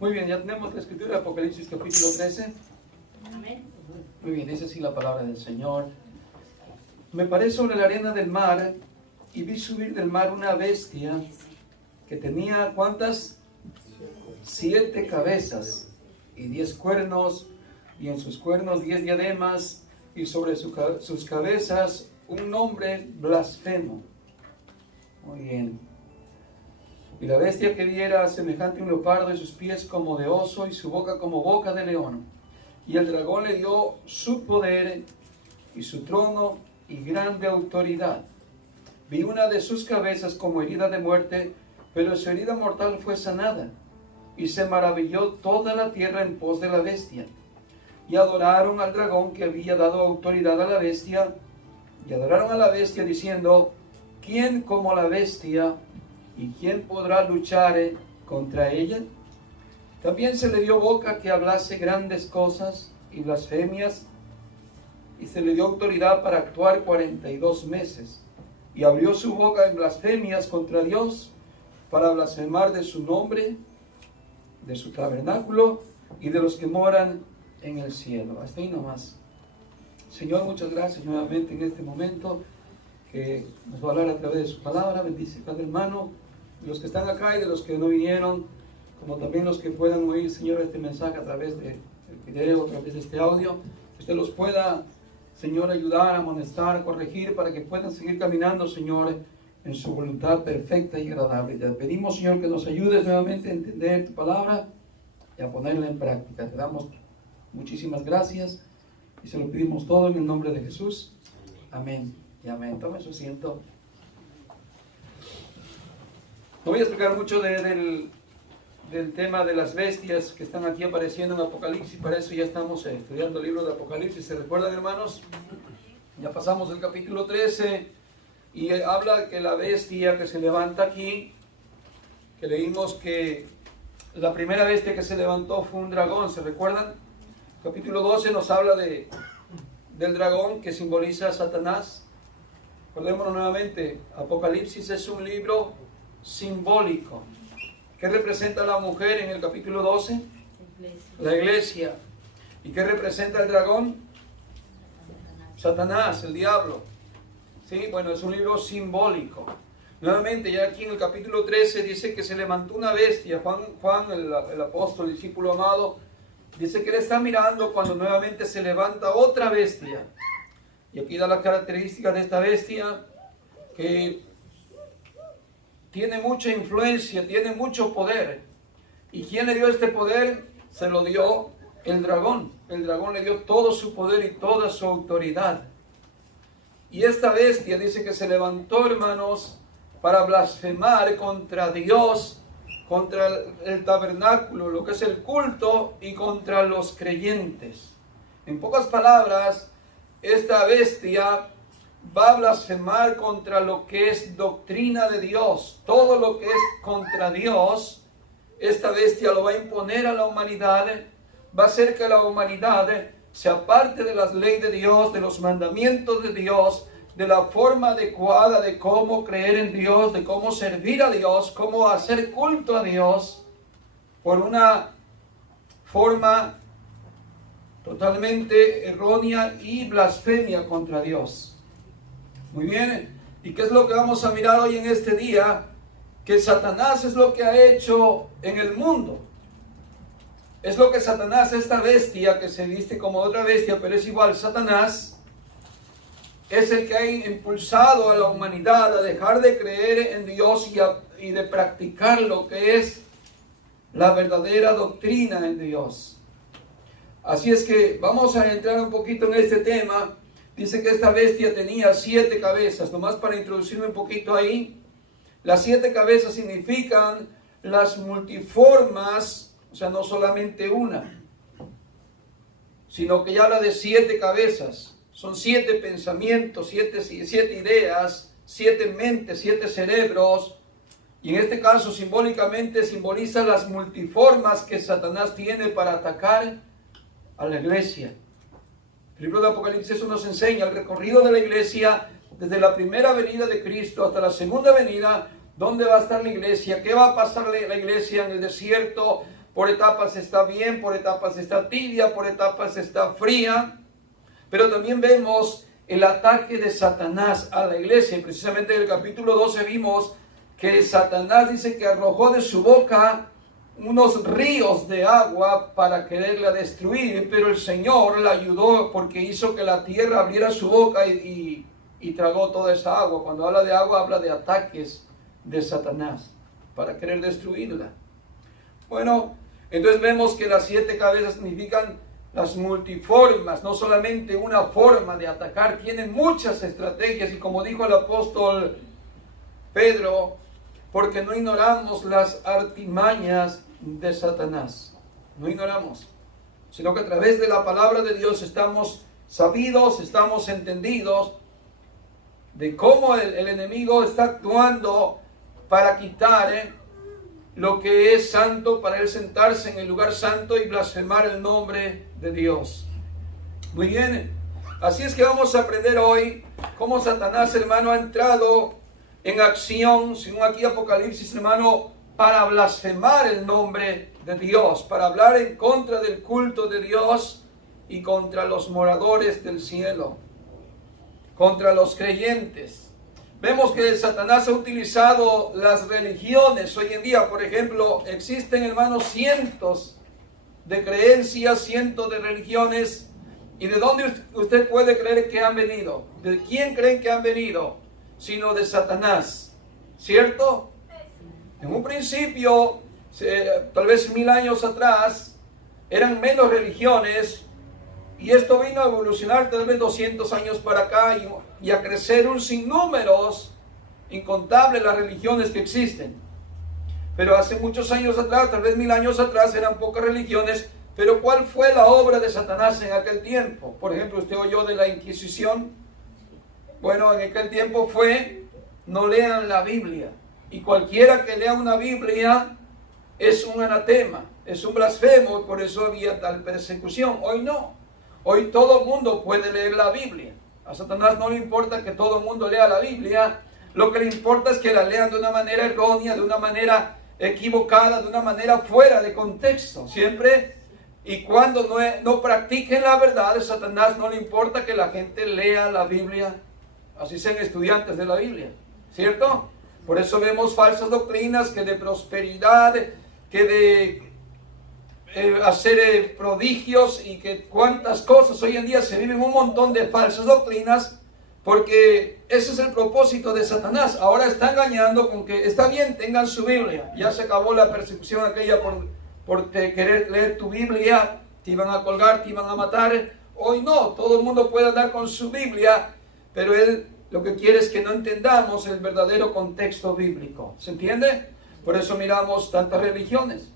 Muy bien, ya tenemos la escritura de Apocalipsis capítulo 13. Amén. Muy bien, dice así la palabra del Señor. Me paré sobre la arena del mar y vi subir del mar una bestia que tenía, ¿cuántas? 7 cabezas y 10 cuernos, y en sus cuernos 10 diademas, y sobre sus cabezas un nombre blasfemo. Muy bien. Y la bestia que vi era semejante a un leopardo, y sus pies como de oso, y su boca como boca de león. Y el dragón le dio su poder, y su trono, y grande autoridad. Vi una de sus cabezas como herida de muerte, pero su herida mortal fue sanada. Y se maravilló toda la tierra en pos de la bestia. Y adoraron al dragón que había dado autoridad a la bestia, y adoraron a la bestia diciendo: ¿quién como la bestia? ¿Y quién podrá luchar contra ella? También se le dio boca que hablase grandes cosas y blasfemias, y se le dio autoridad para actuar 42 meses. Y abrió su boca en blasfemias contra Dios, para blasfemar de su nombre, de su tabernáculo y de los que moran en el cielo. Hasta ahí nomás. Señor, muchas gracias nuevamente en este momento que nos va a hablar a través de su palabra. Bendice cada hermano, de los que están acá y de los que no vinieron, como también los que puedan oír, Señor, este mensaje a través del video, a través de este audio. Que usted los pueda, Señor, ayudar, amonestar, corregir, para que puedan seguir caminando, Señor, en su voluntad perfecta y agradable. Te pedimos, Señor, que nos ayudes nuevamente a entender tu palabra y a ponerla en práctica. Te damos muchísimas gracias y se lo pedimos todo en el nombre de Jesús. Amén y amén. Tome su asiento. No voy a explicar mucho del tema de las bestias que están aquí apareciendo en Apocalipsis. Para eso ya estamos estudiando el libro de Apocalipsis. ¿Se recuerdan, hermanos? Ya pasamos el capítulo 13 y habla que la bestia que se levanta aquí, que leímos que la primera bestia que se levantó fue un dragón. ¿Se recuerdan? Capítulo 12 nos habla del dragón que simboliza a Satanás. Recordémonos nuevamente, Apocalipsis es un libro simbólico. ¿Qué representa la mujer en el capítulo 12? La iglesia. ¿Y qué representa el dragón? Satanás, el diablo. Sí, bueno, es un libro simbólico. Nuevamente, ya aquí en el capítulo 13 dice que se levantó una bestia. Juan el apóstol, el discípulo amado, dice que él está mirando cuando nuevamente se levanta otra bestia. Y aquí da las características de esta bestia, que tiene mucha influencia, tiene mucho poder. ¿Y quién le dio este poder? Se lo dio el dragón. El dragón le dio todo su poder y toda su autoridad. Y esta bestia dice que se levantó, hermanos, para blasfemar contra Dios, contra el tabernáculo, lo que es el culto, y contra los creyentes. En pocas palabras, esta bestia va a blasfemar contra lo que es doctrina de Dios. Todo lo que es contra Dios, esta bestia lo va a imponer a la humanidad. Va a hacer que la humanidad se aparte de las leyes de Dios, de los mandamientos de Dios, de la forma adecuada de cómo creer en Dios, de cómo servir a Dios, cómo hacer culto a Dios, por una forma totalmente errónea y blasfemia contra Dios. Muy bien, ¿y qué es lo que vamos a mirar hoy en este día? Que Satanás es lo que ha hecho en el mundo. Es lo que Satanás, esta bestia que se viste como otra bestia, pero es igual, Satanás es el que ha impulsado a la humanidad a dejar de creer en Dios y de practicar lo que es la verdadera doctrina en Dios. Así es que vamos a entrar un poquito en este tema. Dice que esta bestia tenía 7 cabezas. Nomás para introducirme un poquito ahí. Las 7 cabezas significan las multiformas, o sea, no solamente una, sino que ya habla de 7 cabezas. Son 7 pensamientos, 7 ideas, 7 mentes, 7 cerebros. Y en este caso simbólicamente simboliza las multiformas que Satanás tiene para atacar a la iglesia. El libro de Apocalipsis eso nos enseña el recorrido de la iglesia desde la primera venida de Cristo hasta la segunda venida. ¿Dónde va a estar la iglesia? ¿Qué va a pasar la iglesia en el desierto? por etapas está bien, por etapas está tibia, por etapas está fría. Pero también vemos el ataque de Satanás a la iglesia. Y precisamente en el capítulo 12 vimos que Satanás dice que arrojó de su boca unos ríos de agua para quererla destruir, pero el Señor la ayudó porque hizo que la tierra abriera su boca y tragó toda esa agua. Cuando habla de agua, habla de ataques de Satanás para querer destruirla. Bueno, entonces vemos que las 7 cabezas significan las multiformas, no solamente una forma de atacar, tienen muchas estrategias, y como dijo el apóstol Pedro, porque no ignoramos las artimañas de Satanás, no ignoramos, sino que a través de la palabra de Dios estamos sabidos, estamos entendidos de cómo el enemigo está actuando para quitar lo que es santo, para él sentarse en el lugar santo y blasfemar el nombre de Dios. Muy bien, así es que vamos a aprender hoy cómo Satanás, hermano, ha entrado en acción, según aquí Apocalipsis, hermano, para blasfemar el nombre de Dios, para hablar en contra del culto de Dios y contra los moradores del cielo, contra los creyentes. Vemos que Satanás ha utilizado las religiones. Hoy en día, por ejemplo, existen, hermanos, cientos de creencias, cientos de religiones. ¿Y de dónde usted puede creer que han venido? ¿De quién creen que han venido? Sino de Satanás, ¿cierto? En un principio, tal vez 1000 años atrás, eran menos religiones, y esto vino a evolucionar tal vez 200 años para acá y a crecer un sinnúmeros, incontables las religiones que existen. Pero hace muchos años atrás, tal vez 1000 años atrás, eran pocas religiones. Pero ¿cuál fue la obra de Satanás en aquel tiempo? Por ejemplo, ¿usted oyó de la Inquisición? Bueno, en aquel tiempo fue, no lean la Biblia. Y cualquiera que lea una Biblia es un anatema, es un blasfemo, y por eso había tal persecución. Hoy no. Hoy todo el mundo puede leer la Biblia. A Satanás no le importa que todo el mundo lea la Biblia. Lo que le importa es que la lean de una manera errónea, de una manera equivocada, de una manera fuera de contexto. Siempre y cuando no practiquen la verdad, a Satanás no le importa que la gente lea la Biblia, así sean estudiantes de la Biblia, ¿cierto? Por eso vemos falsas doctrinas que de prosperidad, que de hacer prodigios y que cuántas cosas. Hoy en día se viven un montón de falsas doctrinas porque ese es el propósito de Satanás. Ahora está engañando con que está bien, tengan su Biblia. Ya se acabó la persecución aquella por querer leer tu Biblia, te iban a colgar, te iban a matar. Hoy no, todo el mundo puede andar con su Biblia, pero él lo que quiere es que no entendamos el verdadero contexto bíblico. ¿Se entiende? Por eso miramos tantas religiones.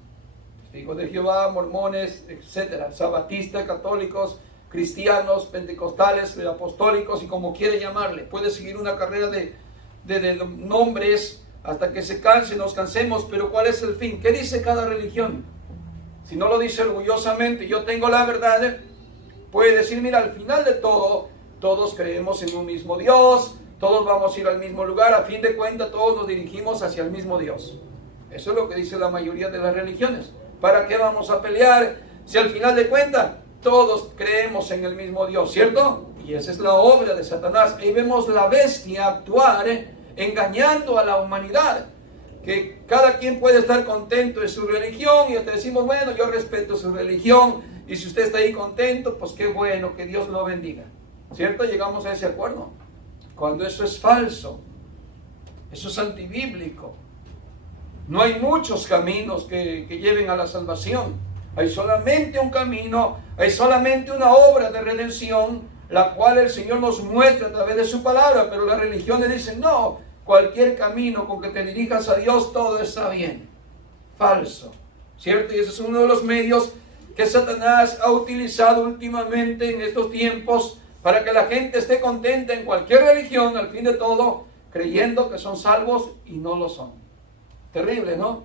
Hijos de Jehová, mormones, etcétera, sabatistas, católicos, cristianos, pentecostales, apostólicos y como quiere llamarle. Puede seguir una carrera de nombres hasta que se canse, nos cansemos, pero ¿cuál es el fin? ¿Qué dice cada religión? Si no lo dice orgullosamente, yo tengo la verdad, puede decir, mira, al final de todo, todos creemos en un mismo Dios, todos vamos a ir al mismo lugar, a fin de cuentas todos nos dirigimos hacia el mismo Dios. Eso es lo que dice la mayoría de las religiones. ¿Para qué vamos a pelear si al final de cuentas todos creemos en el mismo Dios, ¿cierto? Y esa es la obra de Satanás. Ahí vemos la bestia actuar, engañando a la humanidad. Que cada quien puede estar contento en su religión y hasta decimos, bueno, yo respeto su religión y si usted está ahí contento, pues qué bueno, que Dios lo bendiga. ¿Cierto? Llegamos a ese acuerdo. Cuando eso es falso, eso es antibíblico. No hay muchos caminos que lleven a la salvación. Hay solamente un camino, hay solamente una obra de redención, la cual el Señor nos muestra a través de su palabra, pero las religiones dicen, no, cualquier camino con que te dirijas a Dios, todo está bien. Falso, ¿cierto? Y ese es uno de los medios que Satanás ha utilizado últimamente en estos tiempos para que la gente esté contenta en cualquier religión, al fin de todo, creyendo que son salvos y no lo son. Terrible, ¿no?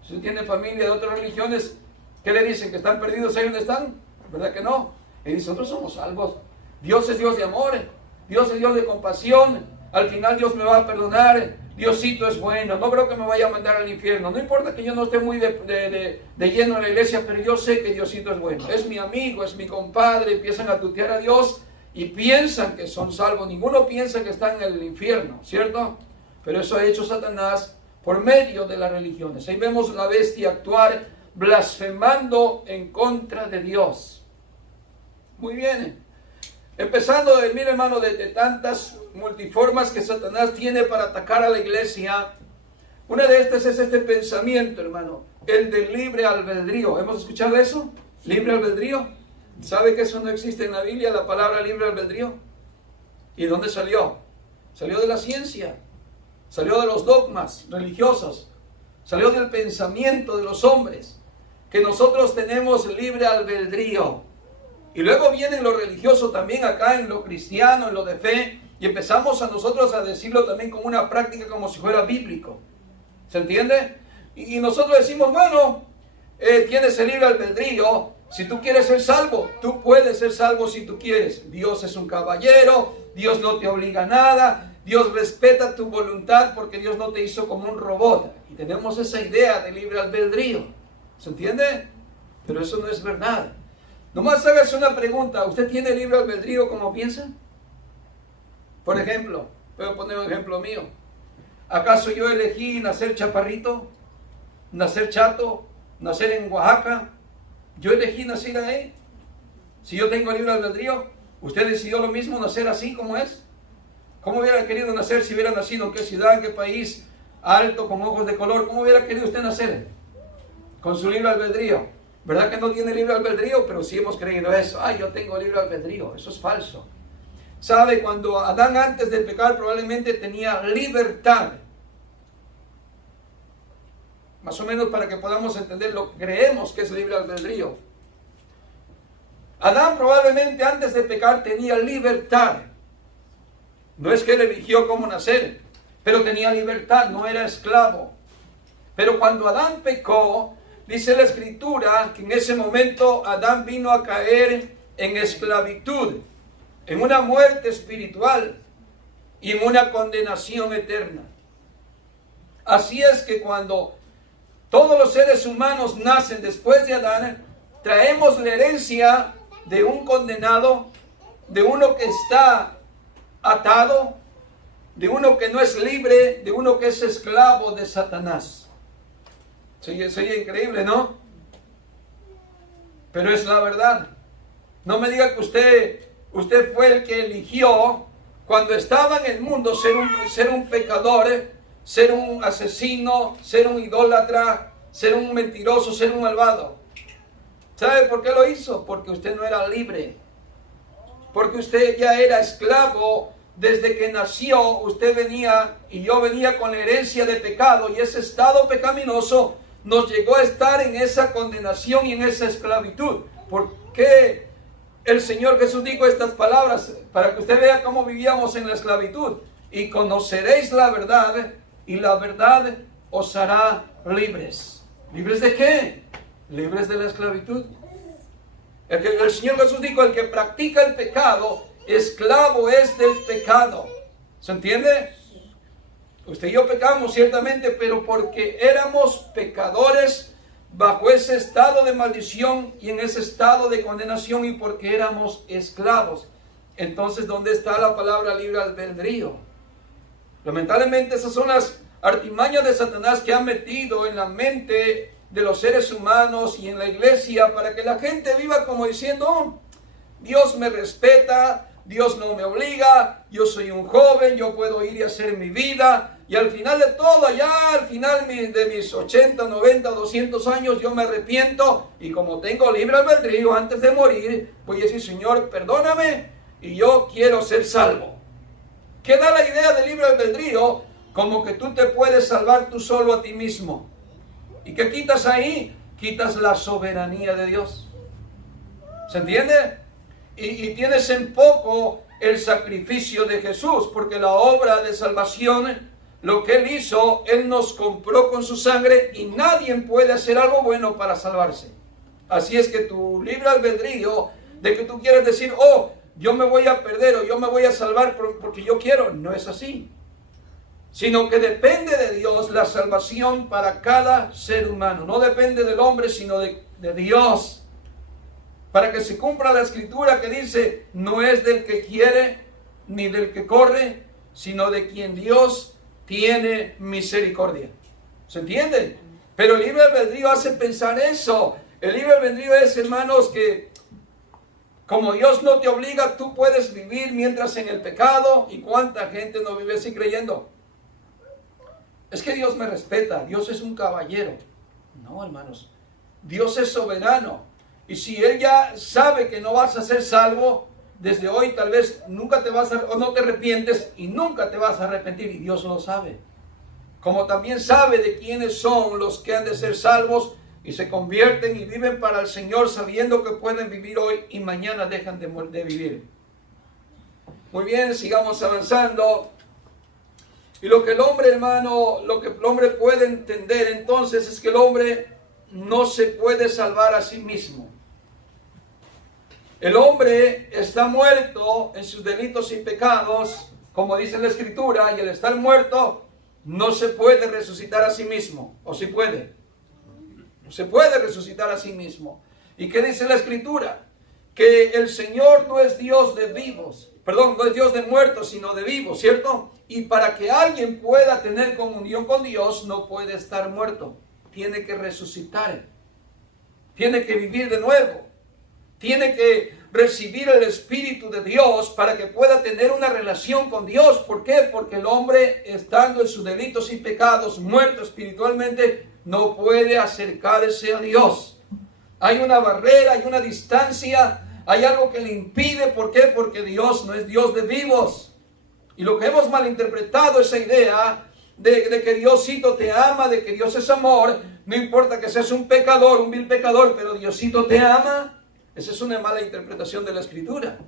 Si usted tiene familia de otras religiones, ¿qué le dicen? ¿Que están perdidos ahí donde están? ¿Verdad que no? Y dice, nosotros somos salvos. Dios es Dios de amor, Dios es Dios de compasión, al final Dios me va a perdonar, Diosito es bueno, no creo que me vaya a mandar al infierno. No importa que yo no esté muy de lleno en la iglesia, pero yo sé que Diosito es bueno. Es mi amigo, es mi compadre. Empiezan a tutear a Dios y piensan que son salvos. Ninguno piensa que están en el infierno, ¿cierto? Pero eso ha hecho Satanás por medio de las religiones. Ahí vemos la bestia actuar blasfemando en contra de Dios. Muy bien. Empezando, mire hermano, de tantas multiformas que Satanás tiene para atacar a la iglesia. Una de estas es este pensamiento, hermano, el del libre albedrío. ¿Hemos escuchado eso? ¿Libre albedrío? ¿Sabe que eso no existe en la Biblia, la palabra libre albedrío? ¿Y dónde salió? Salió de la ciencia, salió de los dogmas religiosos, salió del pensamiento de los hombres, que nosotros tenemos libre albedrío. Y luego viene lo religioso también acá en lo cristiano, en lo de fe, y empezamos a nosotros a decirlo también como una práctica como si fuera bíblico. ¿Se entiende? Y nosotros decimos, bueno, tienes el libre albedrío. Si tú quieres ser salvo, tú puedes ser salvo si tú quieres. Dios es un caballero, Dios no te obliga a nada, Dios respeta tu voluntad porque Dios no te hizo como un robot. Y tenemos esa idea de libre albedrío. ¿Se entiende? Pero eso no es verdad. Nomás hágase una pregunta. ¿Usted tiene libre albedrío como piensa? Por ejemplo, voy a poner un ejemplo mío. ¿Acaso yo elegí nacer chaparrito? ¿Nacer chato? ¿Nacer en Oaxaca? ¿Yo elegí nacer ahí? Si yo tengo libre albedrío, ¿usted decidió lo mismo, nacer así como es? ¿Cómo hubiera querido nacer si hubiera nacido en qué ciudad, en qué país, alto, con ojos de color? ¿Cómo hubiera querido usted nacer? Con su libre albedrío. ¿Verdad que no tiene libre albedrío? Pero sí hemos creído eso. Ay, yo tengo libre albedrío. Eso es falso. ¿Sabe? Cuando Adán antes de pecar probablemente tenía libertad. Más o menos para que podamos entender lo que creemos que es libre albedrío. Adán probablemente antes de pecar tenía libertad. No es que él eligió cómo nacer, pero tenía libertad, no era esclavo. Pero cuando Adán pecó, dice la Escritura que en ese momento Adán vino a caer en esclavitud, en una muerte espiritual y en una condenación eterna. Así es que cuando todos los seres humanos nacen después de Adán, traemos la herencia de un condenado, de uno que está atado, de uno que no es libre, de uno que es esclavo de Satanás. Sería increíble, ¿no? Pero es la verdad. No me diga que usted fue el que eligió cuando estaba en el mundo ser un pecador, ser un asesino, ser un idólatra, ser un mentiroso, ser un malvado. ¿Sabe por qué lo hizo? Porque usted no era libre. Porque usted ya era esclavo. Desde que nació, usted venía y yo venía con la herencia de pecado, y ese estado pecaminoso nos llegó a estar en esa condenación y en esa esclavitud. ¿Por qué el Señor Jesús dijo estas palabras? Para que usted vea cómo vivíamos en la esclavitud. Y conoceréis la verdad, y la verdad os hará libres. ¿Libres de qué? Libres de la esclavitud. El Señor Jesús dijo, el que practica el pecado, esclavo es del pecado. ¿Se entiende? Usted y yo pecamos ciertamente, pero porque éramos pecadores bajo ese estado de maldición y en ese estado de condenación, y porque éramos esclavos. Entonces, ¿dónde está la palabra libre albedrío? Lamentablemente esas son las artimañas de Satanás que ha metido en la mente de los seres humanos y en la iglesia, para que la gente viva como diciendo, oh, Dios me respeta, Dios no me obliga, yo soy un joven, yo puedo ir y hacer mi vida, y al final de todo, allá al final de mis 80, 90, 200 años, yo me arrepiento, y como tengo libre albedrío antes de morir, voy a decir, Señor, perdóname, y yo quiero ser salvo. ¿Qué da la idea de libre albedrío? Como que tú te puedes salvar tú solo a ti mismo. ¿Y qué quitas ahí? Quitas la soberanía de Dios. ¿Se entiende? Y tienes en poco el sacrificio de Jesús, porque la obra de salvación, lo que Él hizo, Él nos compró con su sangre, y nadie puede hacer algo bueno para salvarse. Así es que tu libre albedrío, de que tú quieres decir, oh, yo me voy a perder o yo me voy a salvar porque yo quiero, no es así. sino que depende de Dios la salvación para cada ser humano. No depende del hombre, sino de Dios. Para que se cumpla la escritura que dice, no es del que quiere ni del que corre, sino de quien Dios tiene misericordia. ¿Se entiende? Pero el libre albedrío hace pensar eso. El libre albedrío es, hermanos, que como Dios no te obliga, tú puedes vivir mientras en el pecado. ¿Y cuánta gente no vive así creyendo? Es que Dios me respeta, Dios es un caballero. No, hermanos, Dios es soberano. Y si Él ya sabe que no vas a ser salvo, desde hoy tal vez nunca te vas a, o no te arrepientes y nunca te vas a arrepentir. Y Dios lo sabe. Como también sabe de quiénes son los que han de ser salvos y se convierten y viven para el Señor sabiendo que pueden vivir hoy y mañana dejan de vivir. Muy bien, sigamos avanzando. Y lo que el hombre, hermano, lo que el hombre puede entender entonces es que el hombre no se puede salvar a sí mismo. El hombre está muerto en sus delitos y pecados, como dice la Escritura, y al estar muerto no se puede resucitar a sí mismo. ¿O sí puede? No se puede resucitar a sí mismo. ¿Y qué dice la Escritura? Que el Señor no es Dios de vivos, perdón, no es Dios de muertos, sino de vivos, ¿cierto? Y para que alguien pueda tener comunión con Dios, no puede estar muerto. Tiene que resucitar. Tiene que vivir de nuevo. Tiene que recibir el Espíritu de Dios para que pueda tener una relación con Dios. ¿Por qué? Porque el hombre, estando en sus delitos y pecados, muerto espiritualmente, no puede acercarse a Dios. Hay una barrera, hay una distancia, hay algo que le impide. ¿Por qué? Porque Dios no es Dios de vivos. Y lo que hemos malinterpretado esa idea de que Diosito te ama, de que Dios es amor, no importa que seas un pecador, un vil pecador, pero Diosito te ama. Esa es una mala interpretación de la Escritura.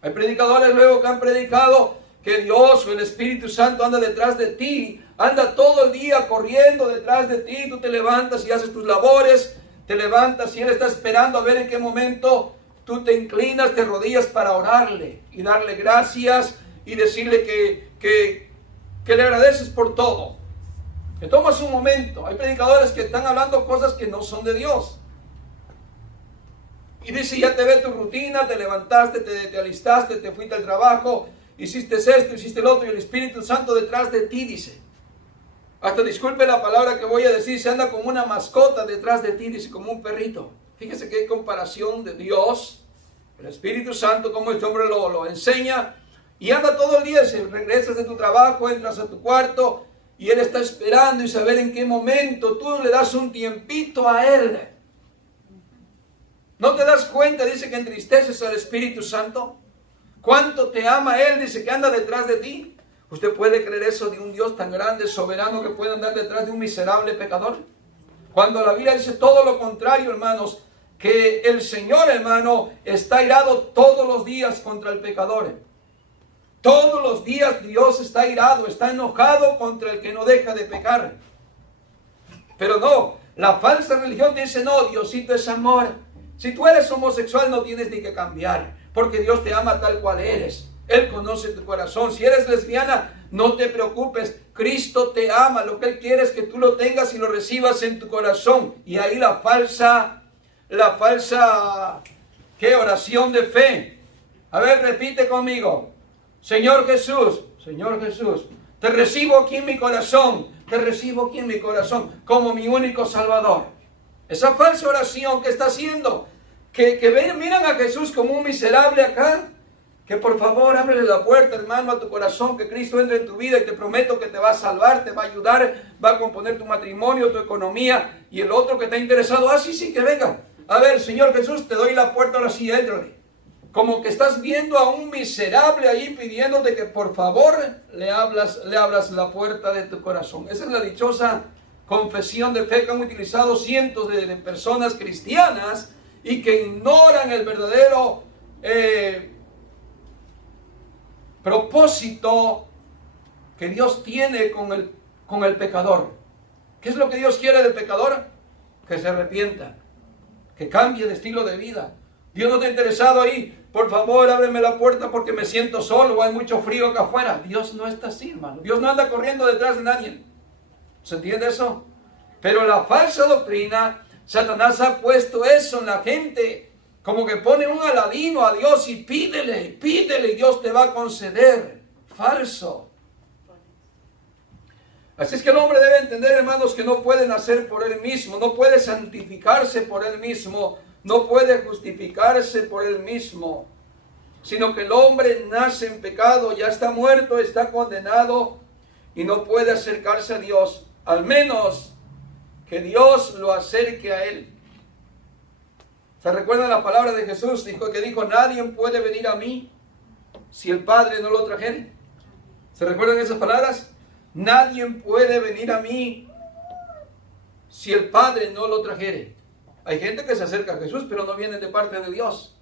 Hay predicadores luego que han predicado que Dios o el Espíritu Santo anda detrás de ti, anda todo el día corriendo detrás de ti. Tú te levantas y haces tus labores, te levantas y Él está esperando a ver en qué momento tú te inclinas, te rodillas para orarle y darle gracias y decirle que le agradeces por todo. Que tomas un momento. Hay predicadores que están hablando cosas que no son de Dios. Y dice, ya te ve tu rutina, te levantaste, te alistaste, te fuiste al trabajo, hiciste esto, hiciste el otro, y el Espíritu Santo detrás de ti, dice. Hasta disculpe la palabra que voy a decir, se anda como una mascota detrás de ti, dice, como un perrito. Fíjese qué comparación de Dios, el Espíritu Santo, como este hombre lo enseña, y anda todo el día, regresas de tu trabajo, entras a tu cuarto, y Él está esperando y saber en qué momento tú le das un tiempito a Él. ¿No te das cuenta? Dice que entristeces al Espíritu Santo. ¿Cuánto te ama Él? Dice que anda detrás de ti. ¿Usted puede creer eso de un Dios tan grande, soberano, que puede andar detrás de un miserable pecador? Cuando la Biblia dice todo lo contrario, hermanos, que el Señor, hermano, está irado todos los días contra el pecador. Todos los días Dios está irado, está enojado contra el que no deja de pecar. Pero no, la falsa religión dice, no, Diosito es amor. Si tú eres homosexual no tienes ni que cambiar, porque Dios te ama tal cual eres. Él conoce tu corazón. Si eres lesbiana, no te preocupes. Cristo te ama. Lo que Él quiere es que tú lo tengas y lo recibas en tu corazón. Y ahí la falsa, ¿qué? Oración de fe. A ver, repite conmigo. Señor Jesús, te recibo aquí en mi corazón. Te recibo aquí en mi corazón como mi único Salvador. Esa falsa oración que está haciendo, que miran a Jesús como un miserable acá, que por favor ábrele la puerta, hermano, a tu corazón, que Cristo entre en tu vida y te prometo que te va a salvar, te va a ayudar, va a componer tu matrimonio, tu economía. Y el otro que está interesado, sí, que venga. A ver, Señor Jesús, te doy la puerta, ahora sí, éntrale. Como que estás viendo a un miserable ahí pidiéndote que por favor le abras la puerta de tu corazón. Esa es la dichosa confesión de fe que han utilizado cientos de personas cristianas y que ignoran el verdadero propósito que Dios tiene con el pecador. ¿Qué es lo que Dios quiere del pecador? Que se arrepienta, que cambie de estilo de vida. Dios no está interesado ahí por favor, ábreme la puerta porque me siento solo o hay mucho frío acá afuera. Dios no está así, hermano. Dios no anda corriendo detrás de nadie. ¿Se entiende eso? Pero la falsa doctrina, Satanás ha puesto eso en la gente, como que pone un aladino a Dios y pídele, pídele y Dios te va a conceder. Falso. Así es que el hombre debe entender, hermanos, que no puede nacer por él mismo, no puede santificarse por él mismo, no puede justificarse por él mismo, sino que el hombre nace en pecado, ya está muerto, está condenado y no puede acercarse a Dios, al menos que Dios lo acerque a él. ¿Se recuerdan la palabra de Jesús? Que dijo, nadie puede venir a mí si el Padre no lo trajere. ¿Se recuerdan esas palabras? Nadie puede venir a mí si el Padre no lo trajere. Hay gente que se acerca a Jesús, pero no vienen de parte de Dios.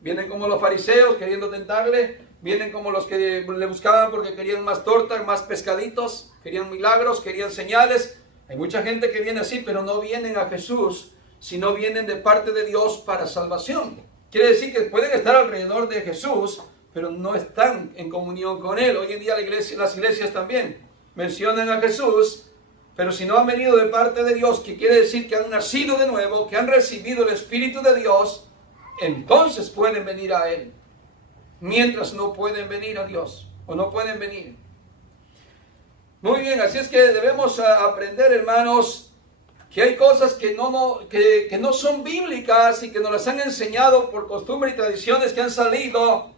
Vienen como los fariseos queriendo tentarle, vienen como los que le buscaban porque querían más tortas, más pescaditos, querían milagros, querían señales. Hay mucha gente que viene así, pero no vienen a Jesús, sino vienen de parte de Dios para salvación. Quiere decir que pueden estar alrededor de Jesús, pero no están en comunión con Él. Hoy en día las iglesias también mencionan a Jesús, pero si no han venido de parte de Dios, que quiere decir que han nacido de nuevo, que han recibido el Espíritu de Dios, entonces pueden venir a Él. Mientras no pueden venir a Dios, o no pueden venir. Muy bien, así es que debemos aprender, hermanos, que hay cosas que no son bíblicas y que nos las han enseñado por costumbre y tradiciones que han salido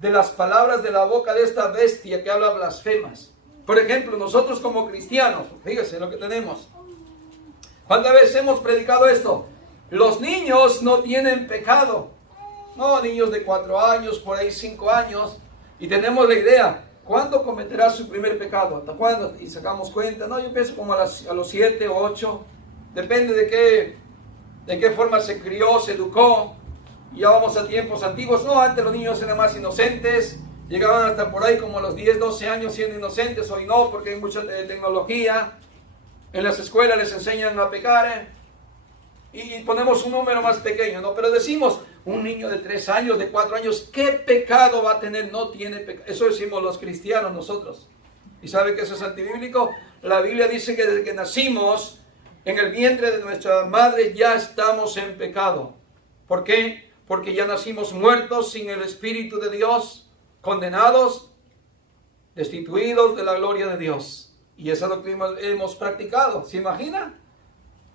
de las palabras de la boca de esta bestia que habla blasfemas. Por ejemplo, nosotros como cristianos, fíjese lo que tenemos. ¿Cuántas veces hemos predicado esto? Los niños no tienen pecado. No, niños de 4 años, por ahí 5 años. Y tenemos la idea, ¿cuándo cometerá su primer pecado? ¿Hasta cuándo? Y sacamos cuenta. No, yo pienso como a los 7 o 8. Depende de qué forma se crió, se educó. Ya vamos a tiempos antiguos. No, antes los niños eran más inocentes. Llegaban hasta por ahí como a los 10, 12 años siendo inocentes. Hoy no, porque hay mucha tecnología. En las escuelas les enseñan a pecar. Y ponemos un número más pequeño, ¿no? Pero decimos, un niño de 3 años, de 4 años, ¿qué pecado va a tener? No tiene pecado. Eso decimos los cristianos nosotros. ¿Y sabe que eso es antibíblico? La Biblia dice que desde que nacimos, en el vientre de nuestra madre ya estamos en pecado. ¿Por qué? Porque ya nacimos muertos sin el Espíritu de Dios, condenados, destituidos de la gloria de Dios. Y eso es lo que hemos practicado. ¿Se imagina?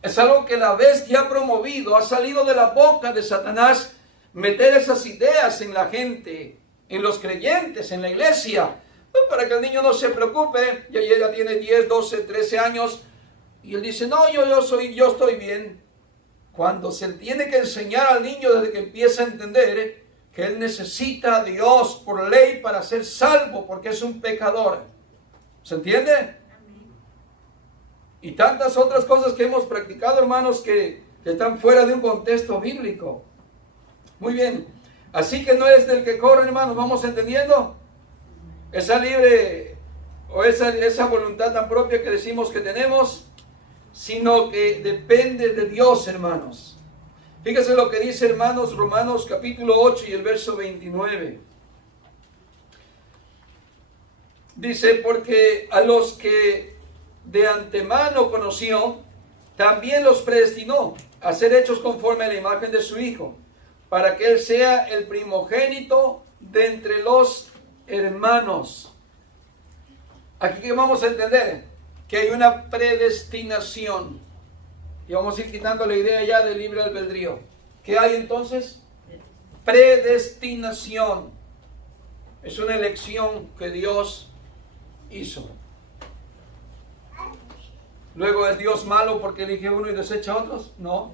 Es algo que la bestia ha promovido, ha salido de la boca de Satanás, meter esas ideas en la gente, en los creyentes, en la iglesia, para que el niño no se preocupe. Ya tiene 10, 12, 13 años y él dice, no, yo estoy bien. Cuando se tiene que enseñar al niño desde que empieza a entender que él necesita a Dios por ley para ser salvo, porque es un pecador. ¿Se entiende? Y tantas otras cosas que hemos practicado, hermanos, que están fuera de un contexto bíblico. Muy bien. Así que no es del que corre, hermanos, ¿vamos entendiendo? Esa libre o esa voluntad tan propia que decimos que tenemos, sino que depende de Dios, hermanos. Fíjense lo que dice, hermanos, Romanos capítulo 8 y el verso 29. Dice, porque a los que de antemano conoció, también los predestinó a ser hechos conforme a la imagen de su Hijo, para que Él sea el primogénito de entre los hermanos. Aquí que vamos a entender que hay una predestinación. Y vamos a ir quitando la idea ya del libre albedrío. ¿Qué hay entonces? Predestinación. Es una elección que Dios hizo. Luego, ¿es Dios malo porque elige uno y desecha a otros? No.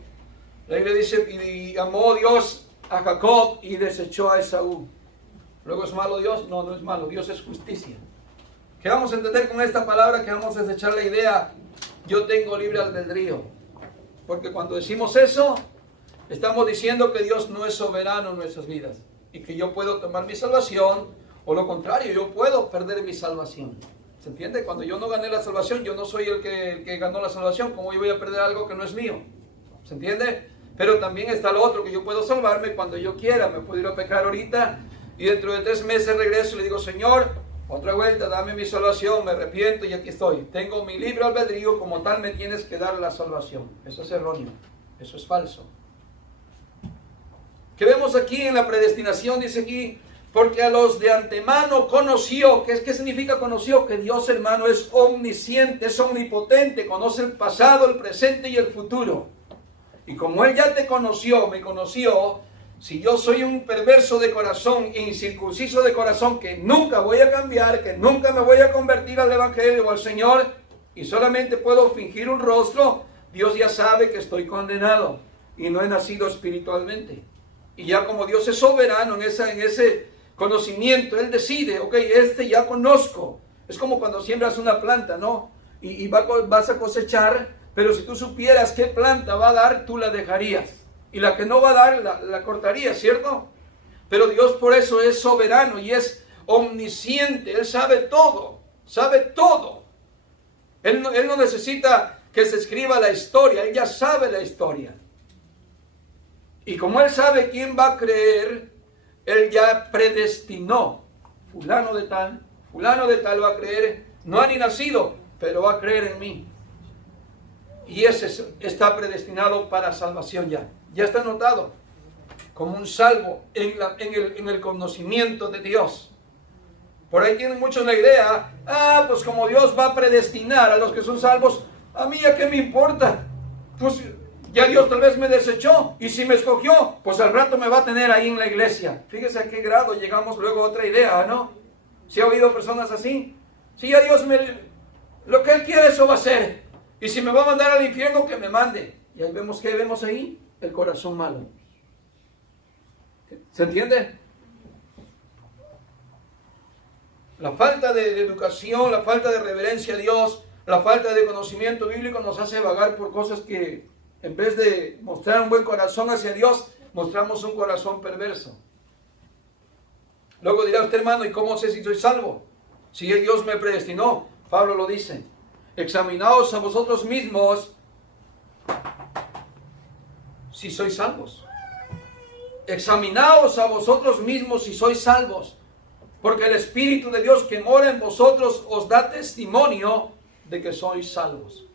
La Biblia dice, y amó Dios a Jacob y desechó a Esaú. ¿Luego es malo Dios? No, no es malo. Dios es justicia. ¿Qué vamos a entender con esta palabra? Que vamos a desechar la idea, yo tengo libre albedrío. Porque cuando decimos eso, estamos diciendo que Dios no es soberano en nuestras vidas. Y que yo puedo tomar mi salvación, o lo contrario, yo puedo perder mi salvación. ¿Se entiende? Cuando yo no gané la salvación, yo no soy el que ganó la salvación. ¿Cómo yo voy a perder algo que no es mío? ¿Se entiende? Pero también está lo otro, que yo puedo salvarme cuando yo quiera. Me puedo ir a pecar ahorita y dentro de 3 meses regreso y le digo, Señor, otra vuelta, dame mi salvación, me arrepiento y aquí estoy. Tengo mi libre albedrío, como tal me tienes que dar la salvación. Eso es erróneo, eso es falso. ¿Qué vemos aquí en la predestinación? Dice aquí, porque a los de antemano conoció. ¿Qué significa conoció? Que Dios, hermano, es omnisciente, es omnipotente, conoce el pasado, el presente y el futuro. Y como Él ya te conoció, me conoció, si yo soy un perverso de corazón, incircunciso de corazón, que nunca voy a cambiar, que nunca me voy a convertir al Evangelio o al Señor, y solamente puedo fingir un rostro, Dios ya sabe que estoy condenado y no he nacido espiritualmente. Y ya como Dios es soberano en ese conocimiento, Él decide, ok, ya conozco. Es como cuando siembras una planta, ¿no? Y vas a cosechar, pero si tú supieras qué planta va a dar, tú la dejarías. Y la que no va a dar, la cortarías, ¿cierto? Pero Dios por eso es soberano y es omnisciente. Él sabe todo, sabe todo. Él no necesita que se escriba la historia, Él ya sabe la historia. Y como Él sabe quién va a creer, Él ya predestinó. Fulano de tal va a creer, no ha ni nacido, pero va a creer en mí. Y ese está predestinado para salvación ya. Ya está anotado como un salvo en el conocimiento de Dios. Por ahí tienen muchos la idea, pues como Dios va a predestinar a los que son salvos, a mí ya qué me importa. Pues ya Dios tal vez me desechó, y si me escogió, pues al rato me va a tener ahí en la iglesia. Fíjese a qué grado llegamos luego a otra idea, ¿no? ¿Sí ha oído personas así? Si ya Dios lo que Él quiere, eso va a hacer. Y si me va a mandar al infierno, que me mande. Y ahí vemos, ¿qué vemos ahí? El corazón malo. ¿Se entiende? La falta de educación, la falta de reverencia a Dios, la falta de conocimiento bíblico nos hace vagar por cosas que, en vez de mostrar un buen corazón hacia Dios, mostramos un corazón perverso. Luego dirá usted, hermano, ¿y cómo sé si soy salvo? Si Dios me predestinó. Pablo lo dice. Examinaos a vosotros mismos si sois salvos. Examinaos a vosotros mismos si sois salvos. Porque el Espíritu de Dios que mora en vosotros os da testimonio de que sois salvos.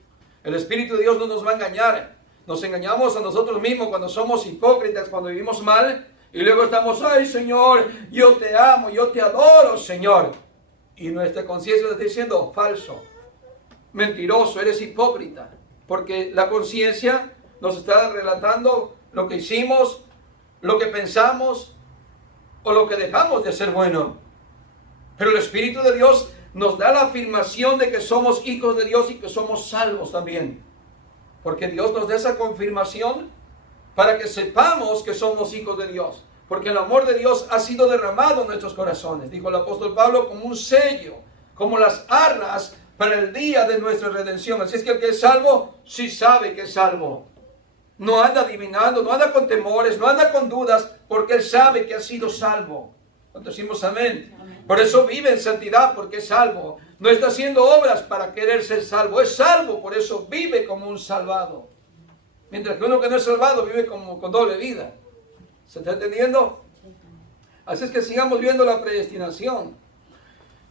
El Espíritu de Dios no nos va a engañar. Nos engañamos a nosotros mismos cuando somos hipócritas, cuando vivimos mal. Y luego estamos, ay Señor, yo te amo, yo te adoro, Señor. Y nuestra conciencia nos está diciendo, falso, mentiroso, eres hipócrita. Porque la conciencia nos está relatando lo que hicimos, lo que pensamos o lo que dejamos de hacer bueno. Pero el Espíritu de Dios nos da la afirmación de que somos hijos de Dios y que somos salvos también. Porque Dios nos da esa confirmación para que sepamos que somos hijos de Dios. Porque el amor de Dios ha sido derramado en nuestros corazones, dijo el apóstol Pablo, como un sello, como las arras para el día de nuestra redención. Así es que el que es salvo, sí sabe que es salvo. No anda adivinando, no anda con temores, no anda con dudas, porque él sabe que ha sido salvo. ¿Cuántos decimos amén? Por eso vive en santidad, porque es salvo. No está haciendo obras para querer ser salvo. Es salvo, por eso vive como un salvado. Mientras que uno que no es salvado vive como con doble vida. ¿Se está entendiendo? Así es que sigamos viendo la predestinación.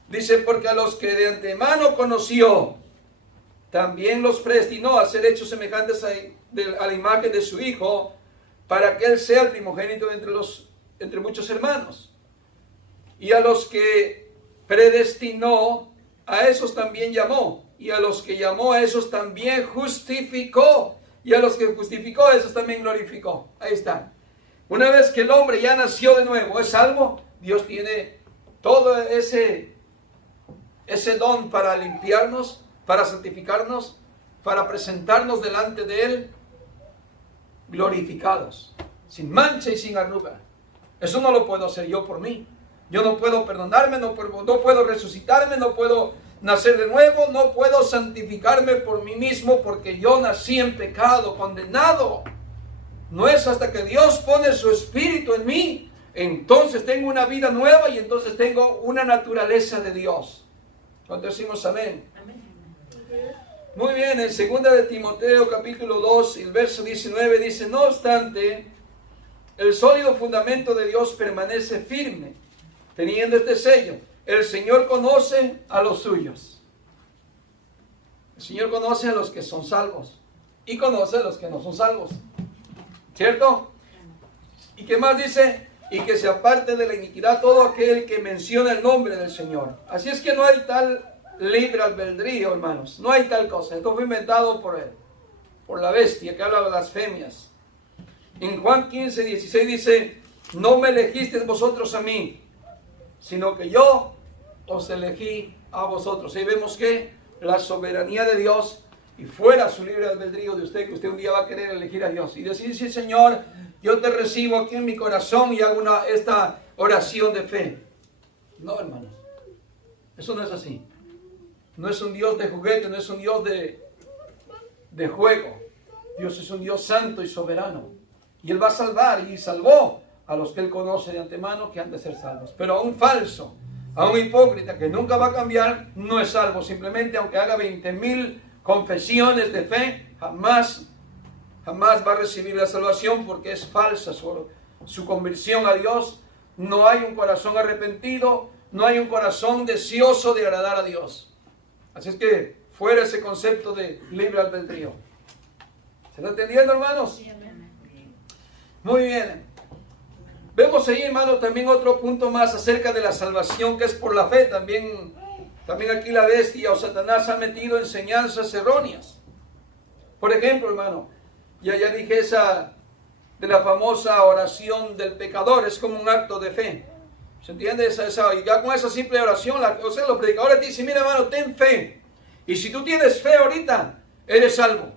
Dice, porque a los que de antemano conoció, también los predestinó a ser hechos semejantes a la imagen de su Hijo, para que Él sea el primogénito entre muchos hermanos. Y a los que predestinó, a esos también llamó. Y a los que llamó, a esos también justificó. Y a los que justificó, a esos también glorificó. Ahí está. Una vez que el hombre ya nació de nuevo, es salvo, Dios tiene todo ese don para limpiarnos, para santificarnos, para presentarnos delante de Él glorificados, sin mancha y sin arruga. Eso no lo puedo hacer yo por mí. Yo no puedo perdonarme, no puedo resucitarme, no puedo nacer de nuevo, no puedo santificarme por mí mismo, porque yo nací en pecado, condenado. No es hasta que Dios pone su Espíritu en mí, entonces tengo una vida nueva y entonces tengo una naturaleza de Dios. ¿Cuánto decimos amén? Muy bien, en 2 de Timoteo capítulo 2, el verso 19 dice, no obstante, el sólido fundamento de Dios permanece firme, teniendo este sello. El Señor conoce a los suyos. El Señor conoce a los que son salvos y conoce a los que no son salvos. ¿Cierto? ¿Y qué más dice? Y que se aparte de la iniquidad todo aquel que menciona el nombre del Señor. Así es que no hay tal libre albedrío, hermanos. No hay tal cosa. Esto fue inventado por la bestia que habla de blasfemias. En Juan 15, 16 dice, no me elegisteis vosotros a mí, sino que yo os elegí a vosotros. Ahí vemos que la soberanía de Dios y fuera su libre albedrío de usted, que usted un día va a querer elegir a Dios y decir, sí, Señor, yo te recibo aquí en mi corazón y hago esta oración de fe. No, hermanos, eso no es así. No es un Dios de juguete, no es un Dios de juego. Dios es un Dios santo y soberano. Y Él va a salvar y salvó a los que Él conoce de antemano que han de ser salvos. Pero a un falso, a un hipócrita que nunca va a cambiar, no es salvo. Simplemente aunque haga 20,000 confesiones de fe, jamás va a recibir la salvación porque es falsa su conversión a Dios. No hay un corazón arrepentido, no hay un corazón deseoso de agradar a Dios. Así es que fuera ese concepto de libre albedrío. ¿Se está entendiendo, hermanos? Muy bien. Vemos ahí, hermano, también otro punto más acerca de la salvación, que es por la fe. También aquí la bestia o Satanás ha metido enseñanzas erróneas. Por ejemplo, hermano, ya dije esa de la famosa oración del pecador, es como un acto de fe. ¿Se entiende? Y ya con esa simple oración, los predicadores te dicen, mira, hermano, ten fe. Y si tú tienes fe ahorita, eres salvo.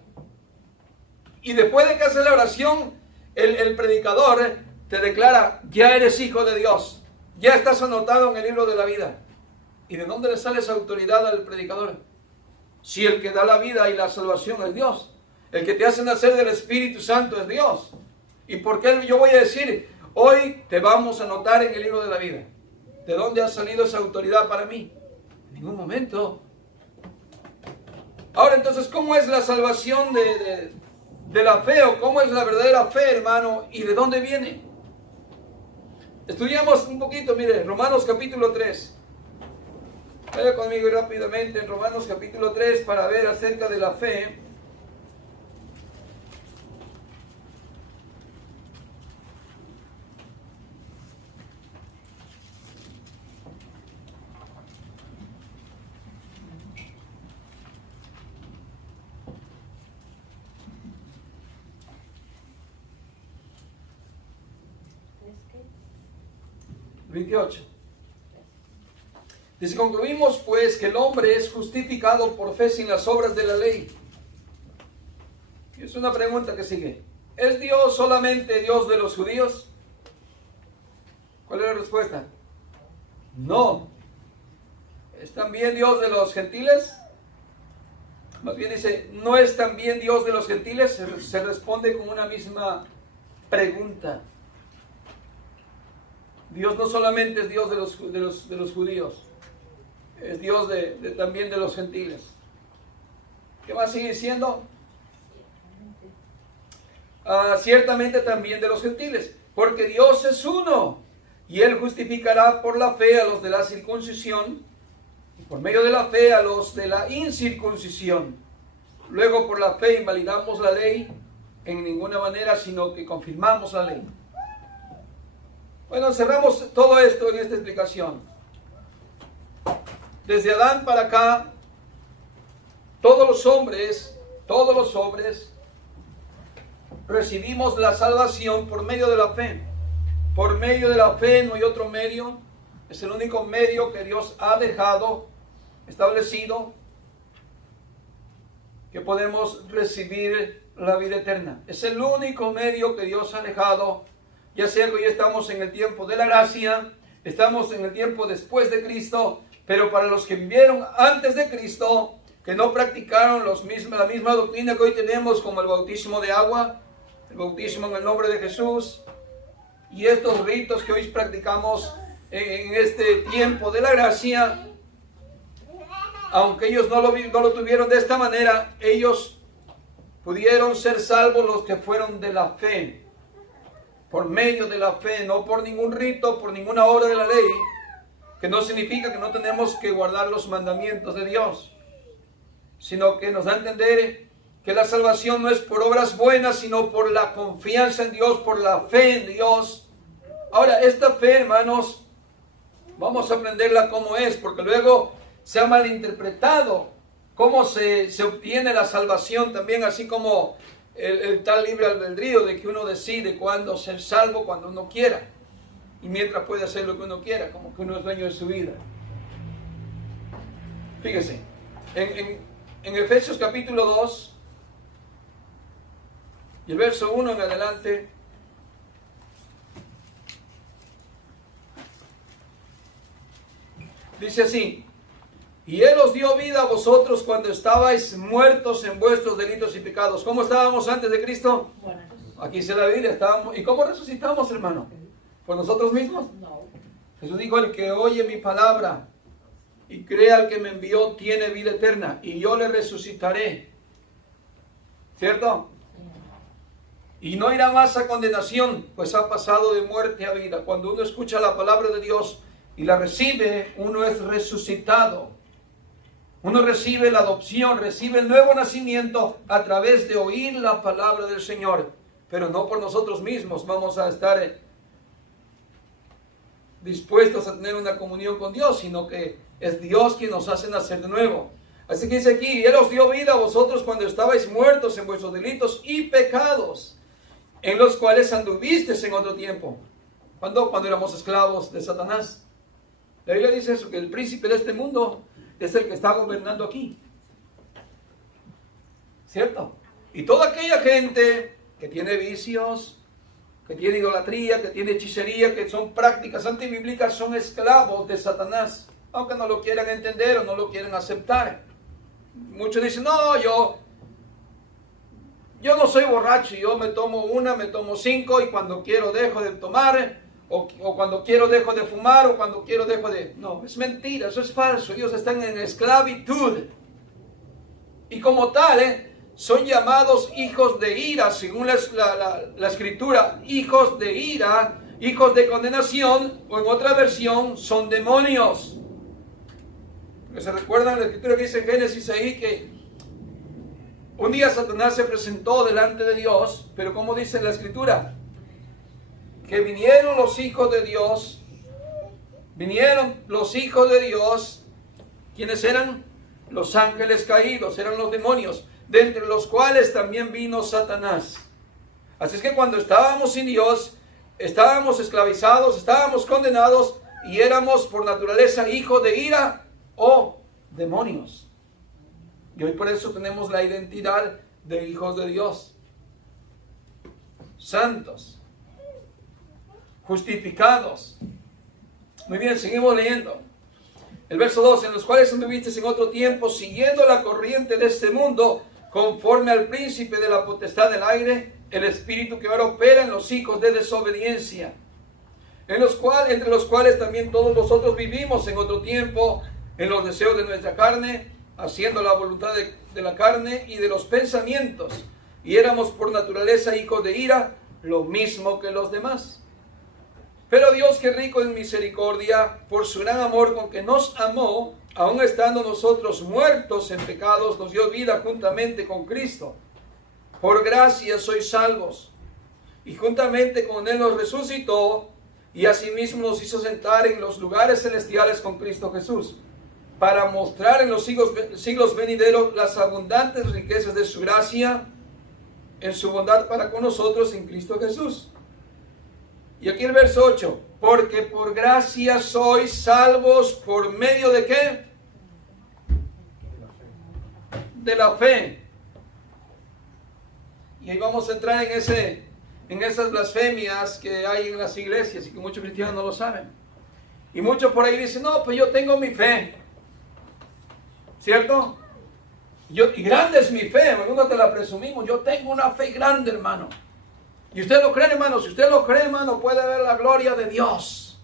Y después de que haces la oración, el predicador te declara, ya eres hijo de Dios. Ya estás anotado en el libro de la vida. ¿Y de dónde le sale esa autoridad al predicador? Si el que da la vida y la salvación es Dios. El que te hace nacer del Espíritu Santo es Dios. ¿Y por qué yo voy a decir, hoy te vamos a anotar en el libro de la vida? ¿De dónde ha salido esa autoridad para mí? En ningún momento. Ahora entonces, ¿cómo es la salvación de la fe? ¿O cómo es la verdadera fe, hermano? ¿Y de dónde viene? Estudiamos un poquito, mire, Romanos capítulo 3. Vaya conmigo rápidamente en Romanos capítulo 3 para ver acerca de la fe. Dice, concluimos pues que el hombre es justificado por fe sin las obras de la ley. Y es una pregunta que sigue. ¿Es Dios solamente Dios de los judíos? ¿Cuál es la respuesta? No. ¿Es también Dios de los gentiles? Más bien dice, ¿no es también Dios de los gentiles? Se responde con una misma pregunta. Dios no solamente es Dios de los judíos, es Dios también de los gentiles. ¿Qué más sigue diciendo? Ciertamente también de los gentiles, porque Dios es uno, y Él justificará por la fe a los de la circuncisión, y por medio de la fe a los de la incircuncisión. Luego por la fe invalidamos la ley en ninguna manera, sino que confirmamos la ley. Bueno, cerramos todo esto en esta explicación. Desde Adán para acá, todos los hombres, recibimos la salvación por medio de la fe. Por medio de la fe no hay otro medio. Es el único medio que Dios ha dejado establecido que podemos recibir la vida eterna. Es el único medio que Dios ha dejado. Ya sea que hoy estamos en el tiempo de la gracia, estamos en el tiempo después de Cristo, pero para los que vivieron antes de Cristo, que no practicaron la misma doctrina que hoy tenemos, como el bautismo de agua, el bautismo en el nombre de Jesús, y estos ritos que hoy practicamos en este tiempo de la gracia, aunque ellos no lo tuvieron de esta manera, ellos pudieron ser salvos los que fueron de la fe, por medio de la fe, no por ningún rito, por ninguna obra de la ley, que no significa que no tenemos que guardar los mandamientos de Dios, sino que nos da a entender que la salvación no es por obras buenas, sino por la confianza en Dios, por la fe en Dios. Ahora, esta fe, hermanos, vamos a aprenderla cómo es, porque luego se ha malinterpretado cómo se obtiene la salvación también, así como el tal libre albedrío de que uno decide cuándo ser salvo, cuando uno quiera, y mientras puede hacer lo que uno quiera, como que uno es dueño de su vida. Fíjese, en Efesios capítulo 2, y el verso 1 en adelante, dice así: y Él os dio vida a vosotros cuando estabais muertos en vuestros delitos y pecados. ¿Cómo estábamos antes de Cristo? Bueno. Aquí dice la Biblia, estábamos. ¿Y cómo resucitamos, hermano? ¿Por nosotros mismos? No. Jesús dijo: el que oye mi palabra y crea al que me envió tiene vida eterna, y yo le resucitaré. ¿Cierto? Y no irá más a condenación, pues ha pasado de muerte a vida. Cuando uno escucha la palabra de Dios y la recibe, uno es resucitado. Uno recibe la adopción, recibe el nuevo nacimiento a través de oír la palabra del Señor. Pero no por nosotros mismos vamos a estar dispuestos a tener una comunión con Dios, sino que es Dios quien nos hace nacer de nuevo. Así que dice aquí: Él os dio vida a vosotros cuando estabais muertos en vuestros delitos y pecados, en los cuales anduvisteis en otro tiempo. Cuando éramos esclavos de Satanás. La Biblia dice eso, que el príncipe de este mundo es el que está gobernando aquí. ¿Cierto? Y toda aquella gente que tiene vicios, que tiene idolatría, que tiene hechicería, que son prácticas antibíblicas, son esclavos de Satanás, aunque no lo quieran entender o no lo quieran aceptar. Muchos dicen: no, yo no soy borracho, yo me tomo 5, y cuando quiero dejo de tomar, o cuando quiero dejo de fumar, o cuando quiero dejo de... No, es mentira, eso es falso. Ellos están en esclavitud. Y como tal, son llamados hijos de ira, según la escritura, hijos de ira, hijos de condenación, o en otra versión, son demonios. Porque se recuerdan la escritura que dice en Génesis ahí que un día Satanás se presentó delante de Dios, pero como dice la escritura, que vinieron los hijos de Dios, ¿quiénes eran? Los ángeles caídos, eran los demonios, de entre los cuales también vino Satanás. Así es que cuando estábamos sin Dios, estábamos esclavizados, estábamos condenados, y éramos por naturaleza hijos de ira o demonios. Y hoy por eso tenemos la identidad de hijos de Dios, santos, justificados. Muy bien, seguimos leyendo. El verso 2: en los cuales anduvisteis en otro tiempo, siguiendo la corriente de este mundo, conforme al príncipe de la potestad del aire, el espíritu que ahora opera en los hijos de desobediencia, entre los cuales también todos nosotros vivimos en otro tiempo, en los deseos de nuestra carne, haciendo la voluntad de la carne y de los pensamientos, y éramos por naturaleza hijos de ira, lo mismo que los demás. Pero Dios, que rico en misericordia, por su gran amor con que nos amó, aun estando nosotros muertos en pecados, nos dio vida juntamente con Cristo. Por gracia sois salvos, y juntamente con Él nos resucitó, y asimismo nos hizo sentar en los lugares celestiales con Cristo Jesús, para mostrar en los siglos venideros las abundantes riquezas de su gracia, en su bondad para con nosotros en Cristo Jesús. Y aquí el verso 8: porque por gracia sois salvos por medio de ¿qué? De la fe. Y ahí vamos a entrar en esas blasfemias que hay en las iglesias y que muchos cristianos no lo saben. Y muchos por ahí dicen: no, pues yo tengo mi fe. ¿Cierto? Y grande es mi fe, algunos te la presumimos. Yo tengo una fe grande, hermano. Y usted lo cree, hermano. Si usted lo cree, hermano, puede ver la gloria de Dios.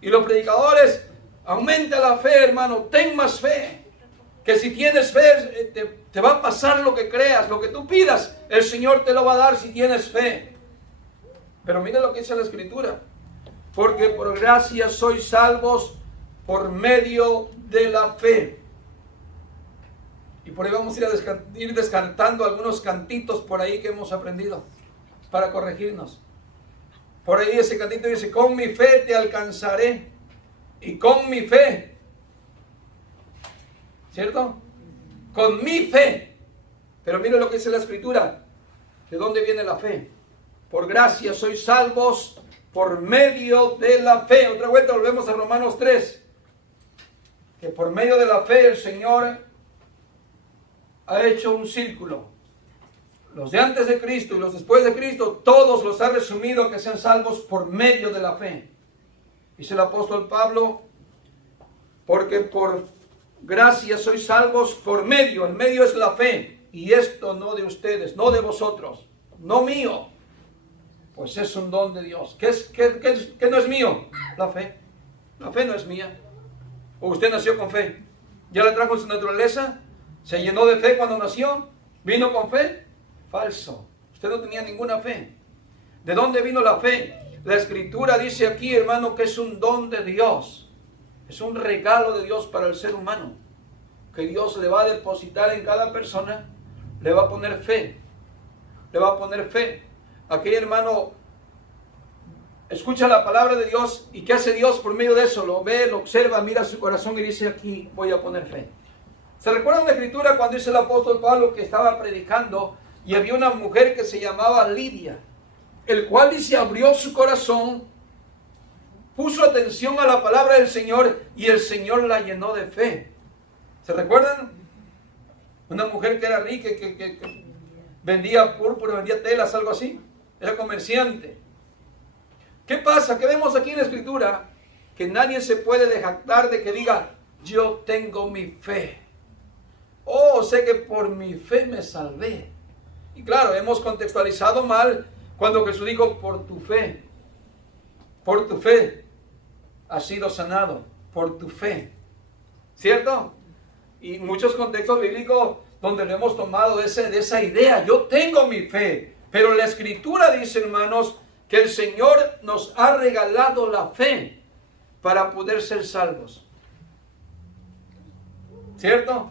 Y los predicadores: aumenta la fe, hermano, ten más fe. Que si tienes fe, te va a pasar lo que creas, lo que tú pidas, el Señor te lo va a dar si tienes fe. Pero mira lo que dice la Escritura. Porque por gracia sois salvos por medio de la fe. Y por ahí vamos a ir descartando algunos cantitos por ahí que hemos aprendido para corregirnos. Por ahí ese cantito dice, con mi fe te alcanzaré. Y con mi fe, ¿cierto? Con mi fe. Pero mira lo que dice la Escritura. ¿De dónde viene la fe? Por gracia sois salvos por medio de la fe. Otra vuelta volvemos a Romanos 3. Que por medio de la fe el Señor ha hecho un círculo. Los de antes de Cristo y los después de Cristo, todos los ha resumido que sean salvos por medio de la fe. Dice el apóstol Pablo, porque por gracia sois salvos por medio. El medio es la fe. Y esto no de ustedes, no de vosotros, no mío. Pues es un don de Dios. ¿Qué no es mío? La fe. La fe no es mía. ¿O usted nació con fe? ¿Ya le trajo su naturaleza? ¿Se llenó de fe cuando nació? ¿Vino con fe? Falso. Usted no tenía ninguna fe. ¿De dónde vino la fe? La Escritura dice aquí, hermano, que es un don de Dios. Es un regalo de Dios para el ser humano. Que Dios le va a depositar en cada persona. Le va a poner fe. Le va a poner fe. Aquel hermano escucha la palabra de Dios. ¿Y qué hace Dios por medio de eso? Lo ve, lo observa, mira su corazón y dice, aquí voy a poner fe. ¿Se recuerdan la Escritura cuando dice el apóstol Pablo que estaba predicando y había una mujer que se llamaba Lidia, el cual dice abrió su corazón, puso atención a la palabra del Señor y el Señor la llenó de fe? ¿Se recuerdan? Una mujer que era rica, que vendía púrpura, vendía telas, algo así. Era comerciante. ¿Qué pasa? ¿Qué vemos aquí en la Escritura? Que nadie se puede jactar de que diga, yo tengo mi fe. Oh, sé que por mi fe me salvé. Y claro, hemos contextualizado mal cuando Jesús dijo, por tu fe has sido sanado, por tu fe. ¿Cierto? Y muchos contextos bíblicos donde lo hemos tomado de esa idea, yo tengo mi fe. Pero la Escritura dice, hermanos, que el Señor nos ha regalado la fe para poder ser salvos. ¿Cierto?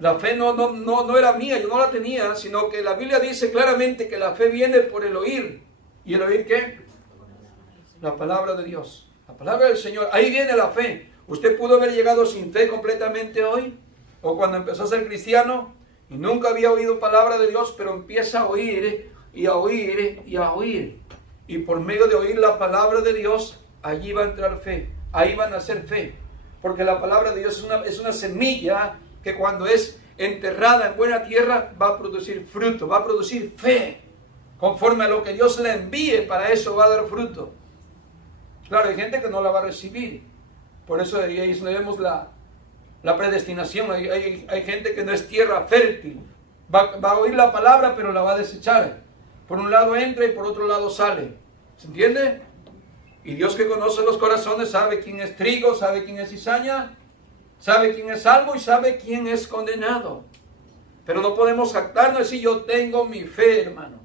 La fe no era mía, yo no la tenía, sino que la Biblia dice claramente que la fe viene por el oír. ¿Y el oír qué? La palabra de Dios, la palabra del Señor. Ahí viene la fe. ¿Usted pudo haber llegado sin fe completamente hoy? O cuando empezó a ser cristiano y nunca había oído palabra de Dios, pero empieza a oír y a oír y a oír. Y por medio de oír la palabra de Dios, allí va a entrar fe. Ahí va a nacer fe. Porque la palabra de Dios es una semilla que cuando es enterrada en buena tierra va a producir fruto, va a producir fe. Conforme a lo que Dios le envíe, para eso va a dar fruto. Claro, hay gente que no la va a recibir. Por eso ahí vemos la predestinación. Hay gente que no es tierra fértil. Va a oír la palabra, pero la va a desechar. Por un lado entra y por otro lado sale. ¿Se entiende? Y Dios, que conoce los corazones, sabe quién es trigo, sabe quién es cizaña, sabe quién es salvo y sabe quién es condenado. Pero no podemos jactarnos y decir, yo tengo mi fe, hermano.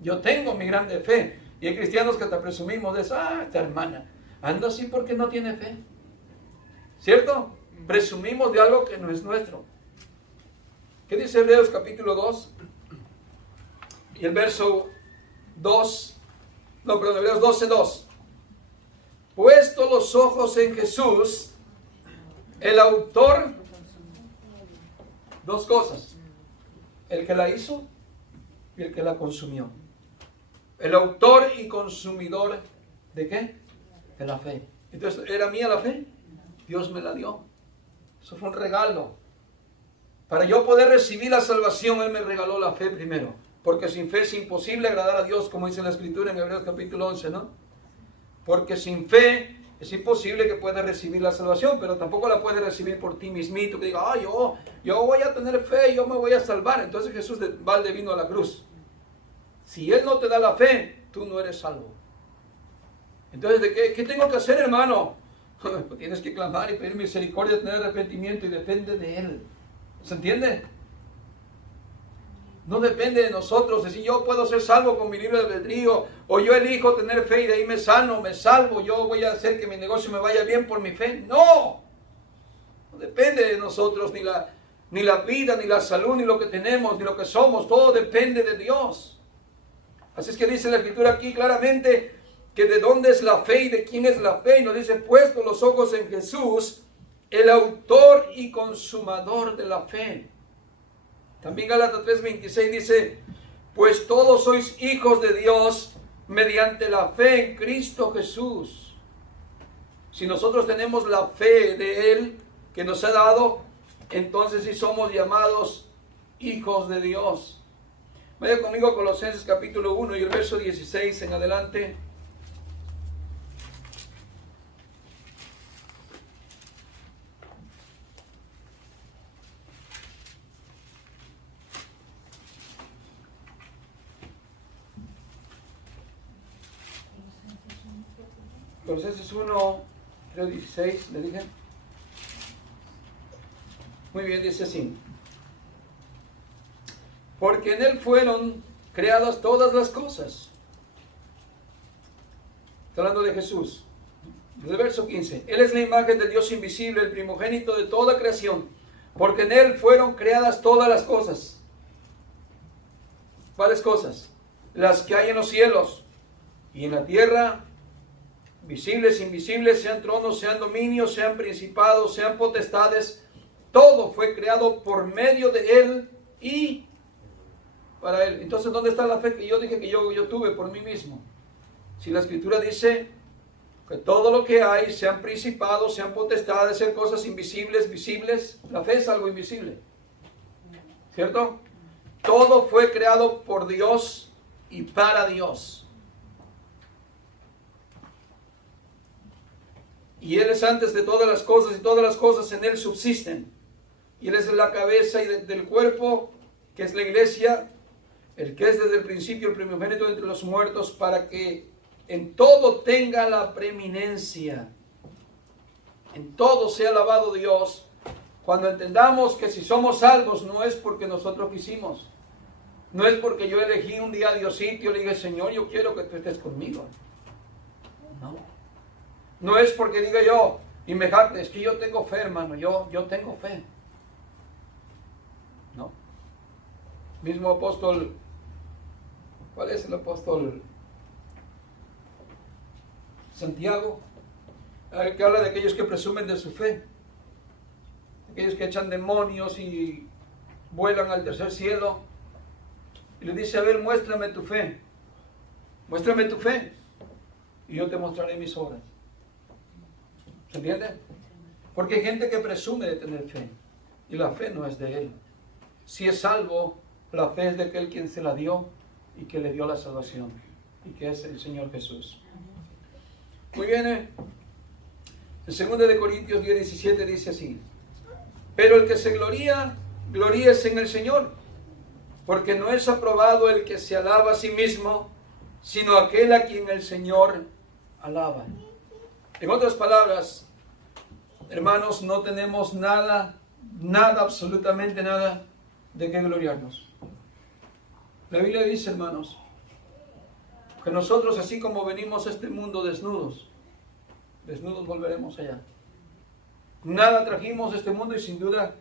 Yo tengo mi grande fe. Y hay cristianos que te presumimos de eso. Esta hermana anda así porque no tiene fe. ¿Cierto? Presumimos de algo que no es nuestro. ¿Qué dice Hebreos capítulo 2? Y el verso 2. No, perdón, Hebreos 12:2. Puesto los ojos en Jesús, el autor, dos cosas, el que la hizo y el que la consumió. El autor y consumidor, ¿de qué? De la fe. Entonces, ¿era mía la fe? Dios me la dio. Eso fue un regalo. Para yo poder recibir la salvación, Él me regaló la fe primero. Porque sin fe es imposible agradar a Dios, como dice la Escritura en Hebreos capítulo 11, ¿no? Porque sin fe es imposible que puedas recibir la salvación, pero tampoco la puedes recibir por ti mismito, que diga, yo voy a tener fe, yo me voy a salvar. Entonces Jesús de balde vino a la cruz. Si Él no te da la fe, tú no eres salvo. Entonces, ¿qué tengo que hacer, hermano? Tienes que clamar y pedir misericordia, tener arrepentimiento y depende de Él. ¿Se entiende? No depende de nosotros, decir yo puedo ser salvo con mi libre albedrío, o yo elijo tener fe y de ahí me sano, me salvo, yo voy a hacer que mi negocio me vaya bien por mi fe. No, no depende de nosotros, ni la vida, ni la salud, ni lo que tenemos, ni lo que somos, todo depende de Dios. Así es que dice la Escritura aquí claramente que de dónde es la fe y de quién es la fe, y nos dice puesto los ojos en Jesús, el autor y consumador de la fe. También Gálatas 3:26 dice, pues todos sois hijos de Dios mediante la fe en Cristo Jesús. Si nosotros tenemos la fe de Él que nos ha dado, entonces sí somos llamados hijos de Dios. Vaya conmigo a Colosenses capítulo 1 y el verso 16 en adelante. Colosenses 1, 16, ¿le dije? Muy bien, dice así. Porque en Él fueron creadas todas las cosas. Está hablando de Jesús. Desde el verso 15. Él es la imagen del Dios invisible, el primogénito de toda creación. Porque en Él fueron creadas todas las cosas. ¿Cuáles cosas? Las que hay en los cielos y en la tierra, visibles, invisibles, sean tronos, sean dominios, sean principados, sean potestades, todo fue creado por medio de Él y para Él. Entonces, ¿dónde está la fe que yo dije que yo tuve por mí mismo? Si la Escritura dice que todo lo que hay, sean principados, sean potestades, sean cosas invisibles, visibles, la fe es algo invisible, ¿cierto? Todo fue creado por Dios y para Dios. Y Él es antes de todas las cosas y todas las cosas en Él subsisten. Y Él es la cabeza del cuerpo, que es la iglesia, el que es desde el principio el primogénito entre los muertos, para que en todo tenga la preeminencia. En todo sea alabado Dios. Cuando entendamos que si somos salvos no es porque nosotros quisimos. No es porque yo elegí un día a Diosito y le dije, Señor, yo quiero que tú estés conmigo. No. No es porque diga yo y me jacte, es que yo tengo fe, hermano, yo tengo fe. No. Mismo apóstol, ¿cuál es el apóstol? Santiago, el que habla de aquellos que presumen de su fe, aquellos que echan demonios y vuelan al tercer cielo, y le dice, a ver, muéstrame tu fe, y yo te mostraré mis obras. ¿Se entiende? Porque hay gente que presume de tener fe, y la fe no es de él. Si es salvo, la fe es de aquel quien se la dio, y que le dio la salvación, y que es el Señor Jesús. Muy bien, en 2 de Corintios 10:17 dice así, pero el que se gloría, gloríese en el Señor, porque no es aprobado el que se alaba a sí mismo, sino aquel a quien el Señor alaba. En otras palabras, hermanos, no tenemos nada, absolutamente nada de qué gloriarnos. La Biblia dice, hermanos, que nosotros, así como venimos a este mundo desnudos volveremos allá. Nada trajimos a este mundo y sin duda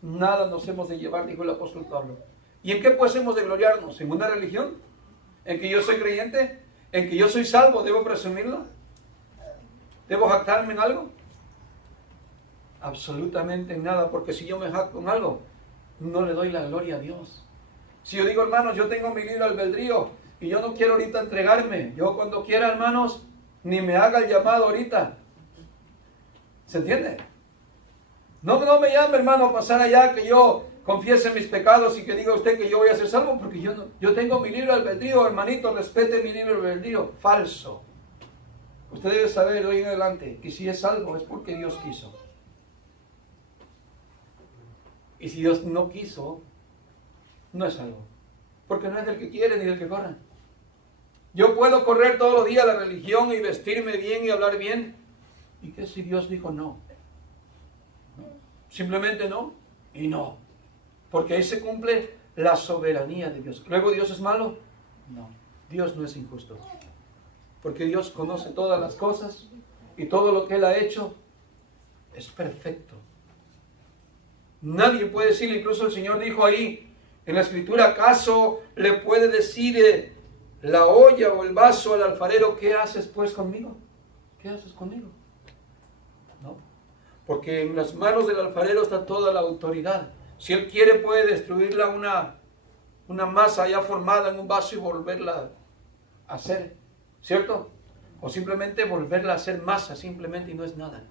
nada nos hemos de llevar, dijo el apóstol Pablo. ¿Y en qué pues hemos de gloriarnos? ¿En una religión? ¿En que yo soy creyente? ¿En que yo soy salvo? ¿Debo presumirlo? ¿Debo jactarme en algo? Absolutamente en nada, porque si yo me jacto en algo, no le doy la gloria a Dios. Si yo digo, hermanos, yo tengo mi libre albedrío y yo no quiero ahorita entregarme, yo cuando quiera, hermanos, ni me haga el llamado ahorita. ¿Se entiende? No me llame, hermano, a pasar allá que yo confiese mis pecados y que diga usted que yo voy a ser salvo, porque yo tengo mi libre albedrío, hermanito, respete mi libre albedrío. Falso. Usted debe saber de hoy en adelante que si es salvo es porque Dios quiso. Y si Dios no quiso, no es salvo. Porque no es del que quiere ni del que corre. Yo puedo correr todos los días a la religión y vestirme bien y hablar bien. ¿Y qué si Dios dijo no? Simplemente no y no. Porque ahí se cumple la soberanía de Dios. ¿Luego Dios es malo? No. Dios no es injusto. Porque Dios conoce todas las cosas y todo lo que Él ha hecho es perfecto. Nadie puede decirle, incluso el Señor dijo ahí en la Escritura, ¿acaso le puede decir la olla o el vaso al alfarero, ¿qué haces pues conmigo? ¿Qué haces conmigo? No. Porque en las manos del alfarero está toda la autoridad. Si Él quiere puede destruirla una masa ya formada en un vaso y volverla a hacer, ¿cierto? O simplemente volverla a hacer masa, simplemente, y no es nada.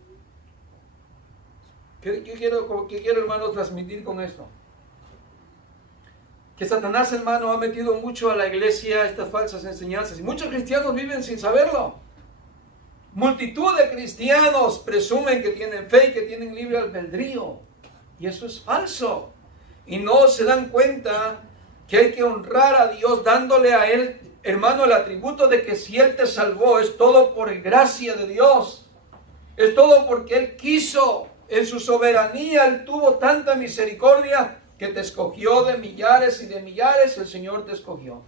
¿Qué quiero, hermano, transmitir con esto? Que Satanás, hermano, ha metido mucho a la iglesia estas falsas enseñanzas. Y muchos cristianos viven sin saberlo. Multitud de cristianos presumen que tienen fe y que tienen libre albedrío. Y eso es falso. Y no se dan cuenta que hay que honrar a Dios dándole a Él, hermano, el atributo de que si Él te salvó es todo por gracia de Dios. Es todo porque Él quiso. En su soberanía Él tuvo tanta misericordia que te escogió de millares y de millares. El Señor te escogió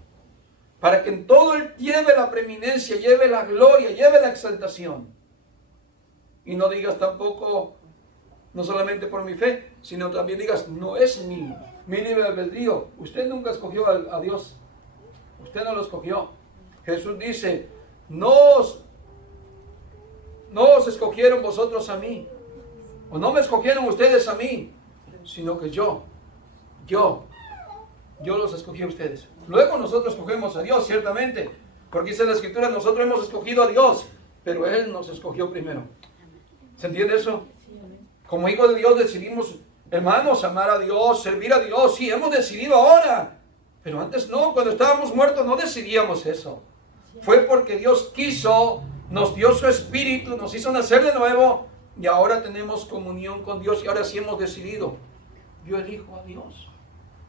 para que en todo Él lleve la preeminencia, lleve la gloria, lleve la exaltación. Y no digas tampoco, no solamente por mi fe, sino también digas, no es mi libre albedrío. Usted nunca escogió a Dios. Usted no lo escogió. Jesús dice, no os escogieron vosotros a mí, o no me escogieron ustedes a mí, sino que yo los escogí a ustedes. Luego nosotros escogemos a Dios, ciertamente, porque dice la Escritura, nosotros hemos escogido a Dios, pero Él nos escogió primero. ¿Se entiende eso? Como hijos de Dios decidimos, hermanos, amar a Dios, servir a Dios. Sí, hemos decidido ahora, pero antes no. Cuando estábamos muertos no decidíamos eso. Fue porque Dios quiso, nos dio su Espíritu, nos hizo nacer de nuevo, y ahora tenemos comunión con Dios, y ahora sí hemos decidido, yo elijo a Dios,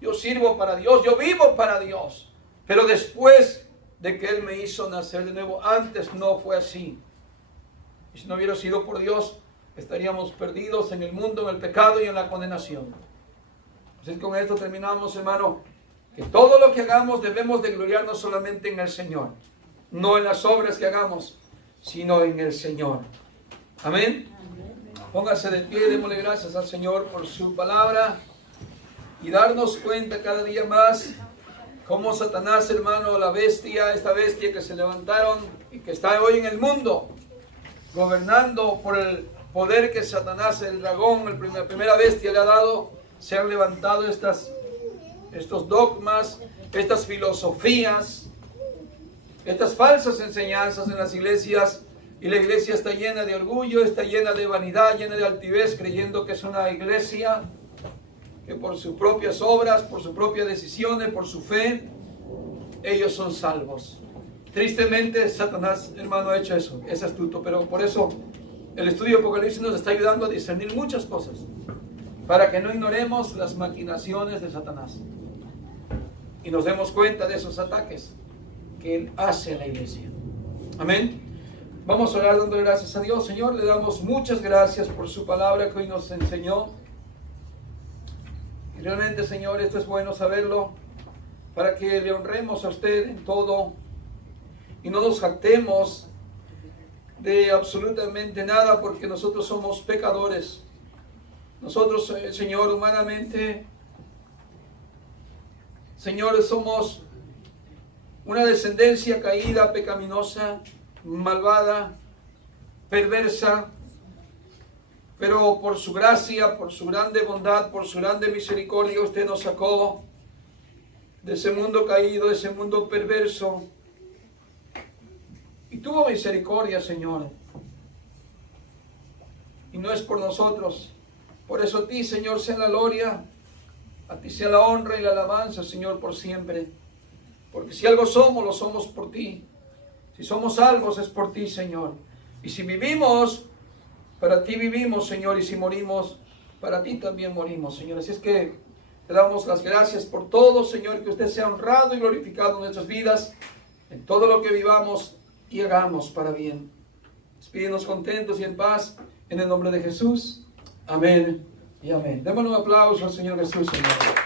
yo sirvo para Dios, yo vivo para Dios. Pero después de que Él me hizo nacer de nuevo, antes no fue así. Y si no hubiera sido por Dios, estaríamos perdidos en el mundo, en el pecado y en la condenación. Así que con esto terminamos, hermano, que todo lo que hagamos debemos de gloriarnos solamente en el Señor, no en las obras que hagamos, sino en el Señor. Amén. Póngase de pie, démosle gracias al Señor por su palabra y darnos cuenta cada día más cómo Satanás, hermano, esta bestia que se levantaron y que está hoy en el mundo, gobernando por el poder que Satanás, el dragón, la primera bestia le ha dado, se han levantado estos dogmas, estas filosofías, estas falsas enseñanzas en las iglesias. Y la iglesia está llena de orgullo, está llena de vanidad, llena de altivez, creyendo que es una iglesia que por sus propias obras, por sus propias decisiones, por su fe, ellos son salvos. Tristemente, Satanás, hermano, ha hecho eso, es astuto, pero por eso el estudio de Apocalipsis nos está ayudando a discernir muchas cosas, para que no ignoremos las maquinaciones de Satanás y nos demos cuenta de esos ataques que él hace a la iglesia. Amén. Vamos a orar dándole gracias a Dios. Señor, le damos muchas gracias por su palabra que hoy nos enseñó. Y realmente, Señor, esto es bueno saberlo, para que le honremos a usted en todo y no nos jactemos de absolutamente nada, porque nosotros somos pecadores. Nosotros, Señor, humanamente, Señor, somos una descendencia caída, pecaminosa, malvada, perversa, pero por su gracia, por su grande bondad, por su grande misericordia, usted nos sacó de ese mundo caído, de ese mundo perverso, y tuvo misericordia, Señor. Y no es por nosotros. Por eso a ti, Señor, sea la gloria, a ti sea la honra y la alabanza, Señor, por siempre. Porque si algo somos, lo somos por ti. Si somos salvos, es por ti, Señor. Y si vivimos, para ti vivimos, Señor. Y si morimos, para ti también morimos, Señor. Así es que te damos las gracias por todo, Señor. Que usted sea honrado y glorificado en nuestras vidas, en todo lo que vivamos y hagamos para bien. Despídenos contentos y en paz, en el nombre de Jesús. Amén y amén. Démosle un aplauso al Señor Jesús, Señor.